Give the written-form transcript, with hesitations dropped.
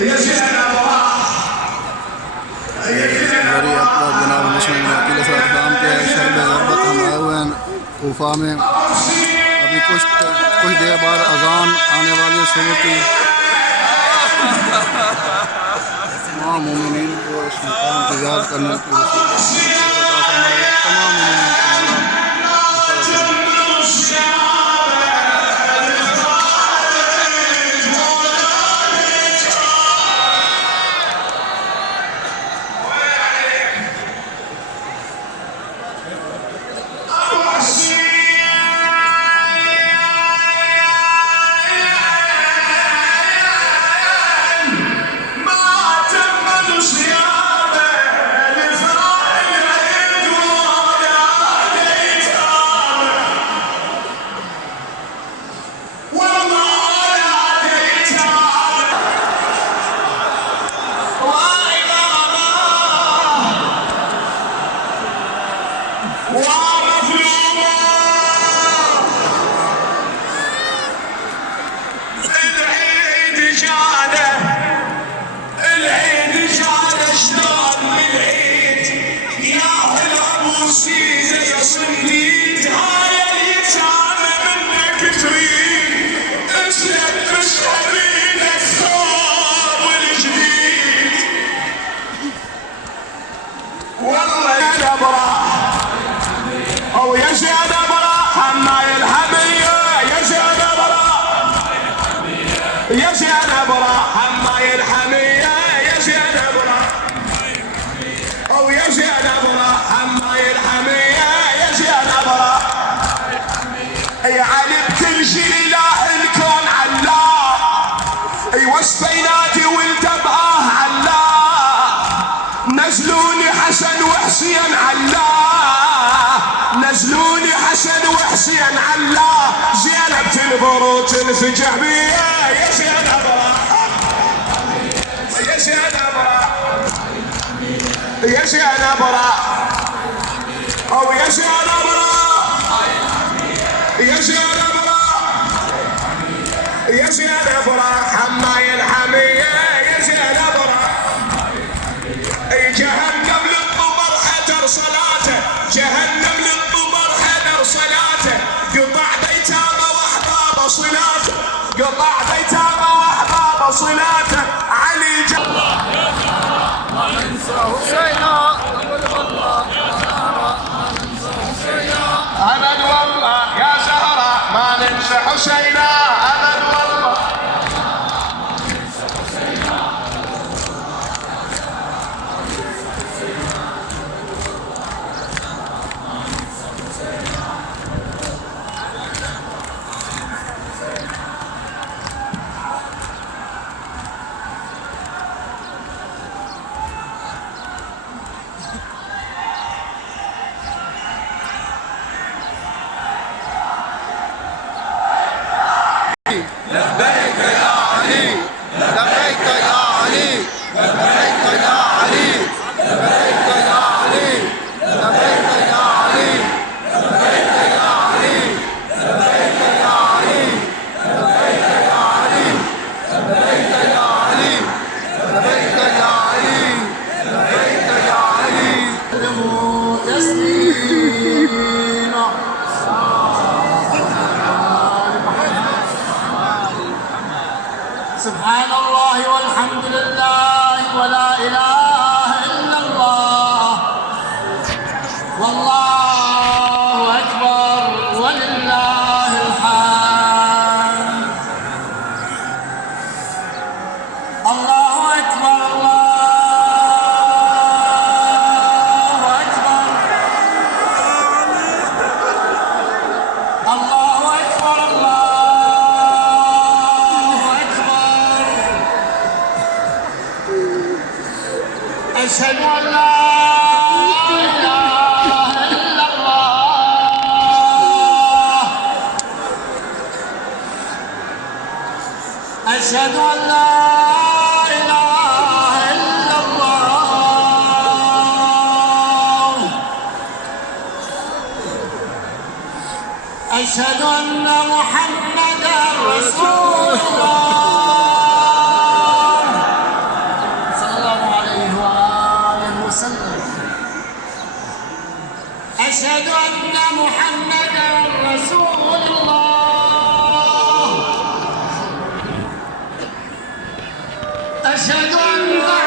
जनाब मुस्लिम वकील साहब के शरब ज़रबत हम आए हुए हैं कोफा में। अभी कुछ देर बाद अजान आने वाली है सुबह की। तमाम मोमिनीन को इस मुकाम की याद करने की तमाम وسبيناتي والتبعاه علاه نزلوني حسن وحسين علاه نزلوني حسن وحسين علاه زينب البروج تنفجع بيا يا زينب يا زينب يا زينب او يا زينب يا زينب يا زينب حماي الحمية يا زينب جهنم للطمر حجر صلاته جهنم للطمر حجر صلاته قطع بيتامه واحباب صلاته قطع بيتامه واحباب صلاته علي الله يا زهراء ما ننسى حسينا أبد والله يا زهراء ما ننسى حسينا أبد والله يا زهراء ما ننسى حسينا أبد والله سبحان الله والحمد لله ولا إله إلا الله والله أكبر ولله الحمد الله أكبر الله أكبر الله أكبر أشهد أن لا إله إلا الله أشهد أن لا إله إلا الله أشهد أن محمدا رسول الله أشهد أن لا